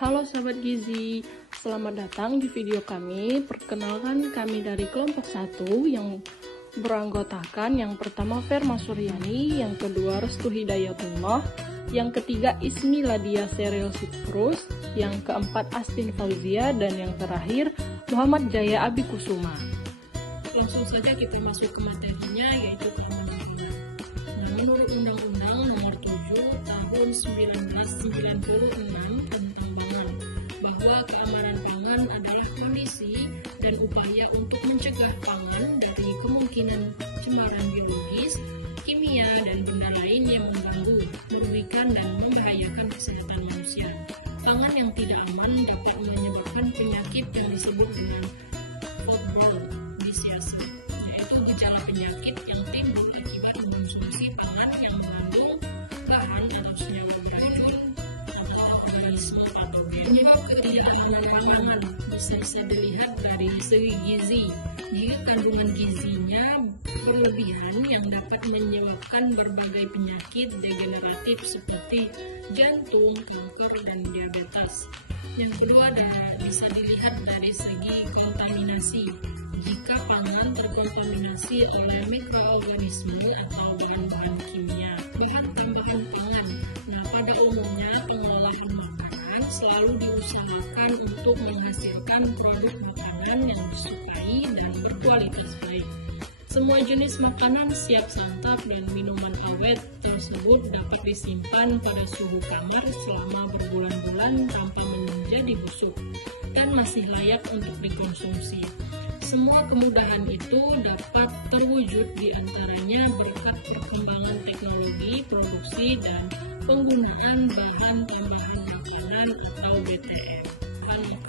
Halo sahabat Gizi, selamat datang di video kami. Perkenalkan kami dari kelompok 1 yang beranggotakan yang pertama Ferma Suryani, yang kedua Restu Hidayatullah, yang ketiga Ismi Ladia Seril Siprus, yang keempat Astin Fauzia, dan yang terakhir Muhammad Jaya Abikusuma. Langsung saja kita masuk ke materinya, yaitu keamanan. Menurut Undang-Undang Nomor 7 Tahun 1996 tentang pangan, bahwa keamanan pangan adalah kondisi dan upaya untuk mencegah pangan dari kemungkinan pencemaran biologis, kimia, dan benda lain yang mengganggu, merugikan, dan membahayakan kesehatan manusia. Pangan yang tidak aman dapat menyebabkan penyakit yang disebut dengan foodborne disease, yaitu gejala penyakit yang timbul akibat mengonsumsi pangan yang mengandung bahan atau senyawa beracun atau organisme patogen. Penyebab ketidakamanan pangan bisa dilihat dari segi gizi. Jika kandungan gizinya berlebihan yang dapat menyebabkan berbagai penyakit degeneratif seperti jantung, kanker, dan diabetes. Yang kedua bisa dilihat dari segi kontaminasi. Jika pangan terkontaminasi oleh mikroorganisme atau bahan-bahan kimia. Bahan tambahan pangan. Pada umumnya pengolahan makanan selalu diusahakan untuk menghasilkan produk makanan yang disukai dan berkualitas baik. Semua jenis makanan siap santap dan minuman awet tersebut dapat disimpan pada suhu kamar selama berbulan-bulan tanpa menjadi busuk dan masih layak untuk dikonsumsi. Semua kemudahan itu dapat terwujud diantaranya berkat perkembangan teknologi, produksi, dan penggunaan bahan tambahan makanan atau BTM.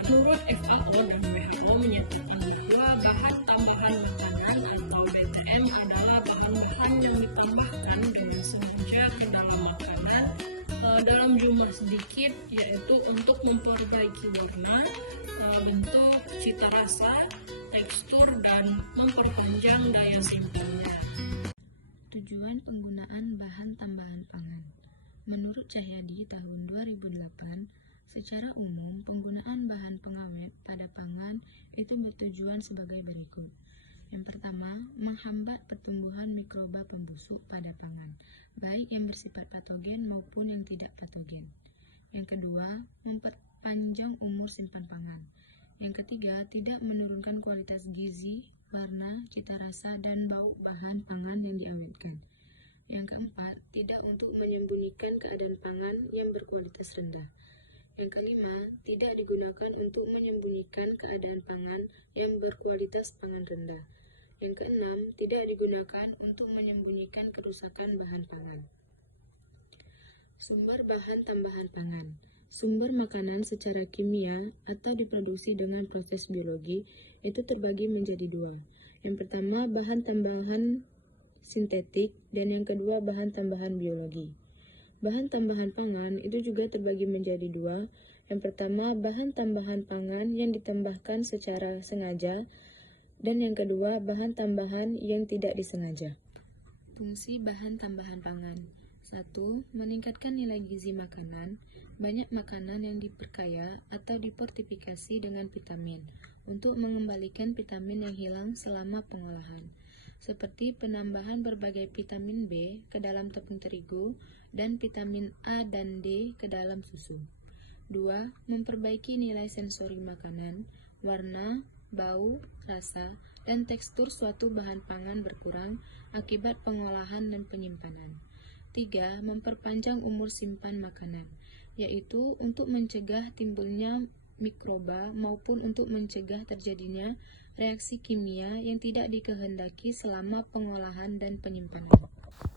Menurut FAO dan WHO menyatakan bahwa bahan tambahan makanan atau BTM adalah bahan-bahan yang ditambahkan dengan sengaja ke dalam makanan dalam jumlah sedikit, yaitu untuk memperbaiki warna, bentuk, cita rasa, tekstur, dan memperpanjang daya simpannya. Tujuan penggunaan bahan tambahan pangan. Menurut Cahyadi tahun 2008, secara umum penggunaan bahan pengawet pada pangan itu bertujuan sebagai berikut. Yang pertama, menghambat pertumbuhan mikroba pembusuk pada pangan, baik yang bersifat patogen maupun yang tidak patogen. Yang kedua, memperpanjang umur simpan pangan. Yang ketiga, tidak menurunkan kualitas gizi, warna, cita rasa, dan bau bahan pangan yang diawetkan. Yang keempat, tidak untuk menyembunyikan keadaan pangan yang berkualitas rendah. Yang kelima, tidak digunakan untuk menyembunyikan keadaan pangan yang berkualitas pangan rendah. Yang keenam, tidak digunakan untuk menyembunyikan kerusakan bahan pangan. Sumber bahan tambahan pangan. Sumber makanan secara kimia atau diproduksi dengan proses biologi itu terbagi menjadi dua. Yang pertama, bahan tambahan sintetik, dan yang kedua, bahan tambahan biologi. Bahan tambahan pangan itu juga terbagi menjadi dua. Yang pertama, bahan tambahan pangan yang ditambahkan secara sengaja, dan yang kedua, bahan tambahan yang tidak disengaja. Fungsi bahan tambahan pangan. 1. Meningkatkan nilai gizi makanan. Banyak makanan yang diperkaya atau difortifikasi dengan vitamin untuk mengembalikan vitamin yang hilang selama pengolahan, seperti penambahan berbagai vitamin B ke dalam tepung terigu dan vitamin A dan D ke dalam susu. 2. Memperbaiki nilai sensori makanan, warna, bau, rasa, dan tekstur suatu bahan pangan berkurang akibat pengolahan dan penyimpanan. 3. Memperpanjang umur simpan makanan, yaitu untuk mencegah timbulnya mikroba maupun untuk mencegah terjadinya reaksi kimia yang tidak dikehendaki selama pengolahan dan penyimpanan.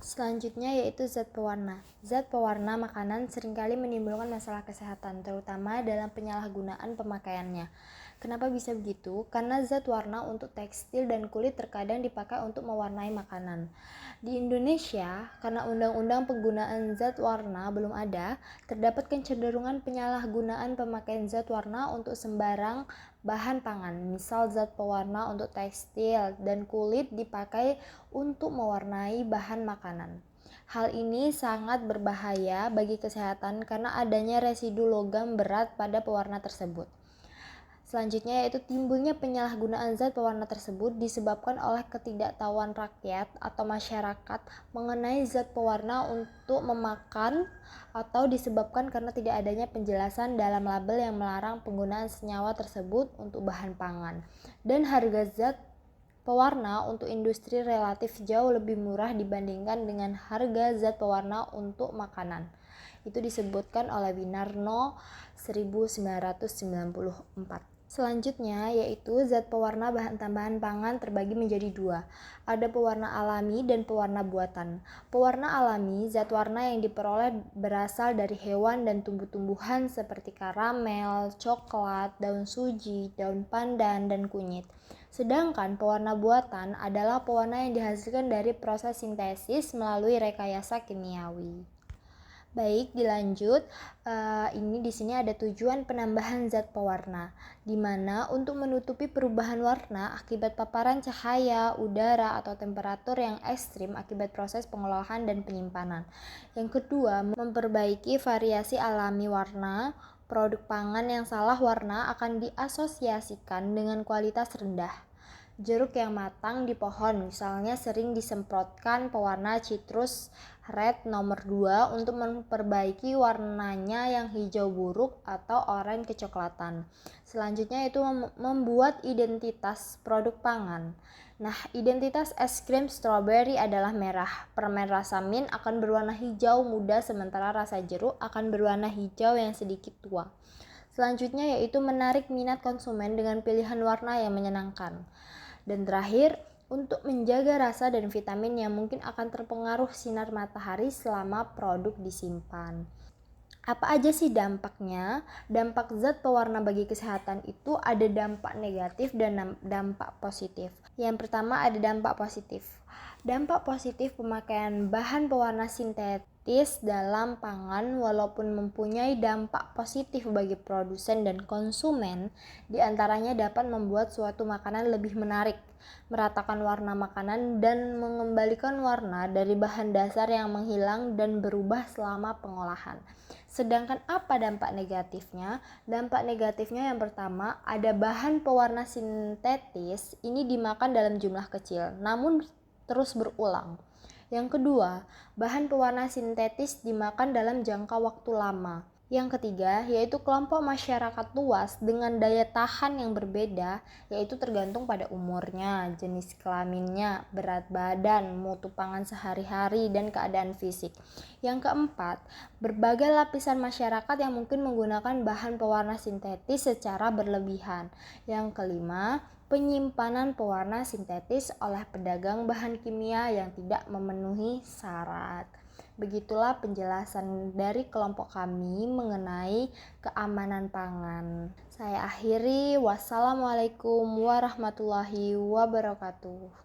Selanjutnya yaitu zat pewarna. Zat pewarna makanan seringkali menimbulkan masalah kesehatan, terutama dalam penyalahgunaan pemakaiannya. Kenapa bisa begitu? Karena zat warna untuk tekstil dan kulit terkadang dipakai untuk mewarnai makanan. Di Indonesia, karena undang-undang penggunaan zat warna belum ada, terdapat kecenderungan penyalahgunaan pemakaian zat warna untuk sembarang bahan pangan. Misal zat pewarna untuk tekstil dan kulit dipakai untuk mewarnai bahan makanan. Hal ini sangat berbahaya bagi kesehatan karena adanya residu logam berat pada pewarna tersebut. Selanjutnya yaitu timbulnya penyalahgunaan zat pewarna tersebut disebabkan oleh ketidaktahuan rakyat atau masyarakat mengenai zat pewarna untuk memakan atau disebabkan karena tidak adanya penjelasan dalam label yang melarang penggunaan senyawa tersebut untuk bahan pangan. Dan harga zat pewarna untuk industri relatif jauh lebih murah dibandingkan dengan harga zat pewarna untuk makanan. Itu disebutkan oleh Winarno 1994. Selanjutnya yaitu zat pewarna bahan tambahan pangan terbagi menjadi dua. Ada pewarna alami dan pewarna buatan. Pewarna alami, zat warna yang diperoleh berasal dari hewan dan tumbuh-tumbuhan seperti karamel, coklat, daun suji, daun pandan, dan kunyit. Sedangkan pewarna buatan adalah pewarna yang dihasilkan dari proses sintesis melalui rekayasa kimiawi. Baik, dilanjut. Ini di sini ada tujuan penambahan zat pewarna, di mana untuk menutupi perubahan warna akibat paparan cahaya, udara, atau temperatur yang ekstrim akibat proses pengolahan dan penyimpanan. Yang kedua, memperbaiki variasi alami warna. Produk pangan yang salah warna akan diasosiasikan dengan kualitas rendah. Jeruk yang matang di pohon misalnya sering disemprotkan pewarna citrus red nomor 2 untuk memperbaiki warnanya yang hijau buruk atau oranye kecoklatan. Selanjutnya itu membuat identitas produk pangan. Nah, identitas es krim strawberry adalah merah. Permen rasa mint akan berwarna hijau muda sementara rasa jeruk akan berwarna hijau yang sedikit tua. Selanjutnya yaitu menarik minat konsumen dengan pilihan warna yang menyenangkan. Dan terakhir, untuk menjaga rasa dan vitamin yang mungkin akan terpengaruh sinar matahari selama produk disimpan. Apa aja sih dampaknya? Dampak zat pewarna bagi kesehatan itu ada dampak negatif dan dampak positif. Yang pertama ada dampak positif. Dampak positif pemakaian bahan pewarna sintetis dalam pangan walaupun mempunyai dampak positif bagi produsen dan konsumen, diantaranya dapat membuat suatu makanan lebih menarik, meratakan warna makanan dan mengembalikan warna dari bahan dasar yang menghilang dan berubah selama pengolahan. Sedangkan apa dampak negatifnya? Dampak negatifnya yang pertama, ada bahan pewarna sintetis ini dimakan dalam jumlah kecil, namun terus berulang. Yang kedua, bahan pewarna sintetis dimakan dalam jangka waktu lama. Yang ketiga, yaitu kelompok masyarakat luas dengan daya tahan yang berbeda, yaitu tergantung pada umurnya, jenis kelaminnya, berat badan, mutu pangan sehari-hari, dan keadaan fisik. Yang keempat, berbagai lapisan masyarakat yang mungkin menggunakan bahan pewarna sintetis secara berlebihan. Yang kelima, penyimpanan pewarna sintetis oleh pedagang bahan kimia yang tidak memenuhi syarat. Begitulah penjelasan dari kelompok kami mengenai keamanan pangan. Saya akhiri, wassalamualaikum warahmatullahi wabarakatuh.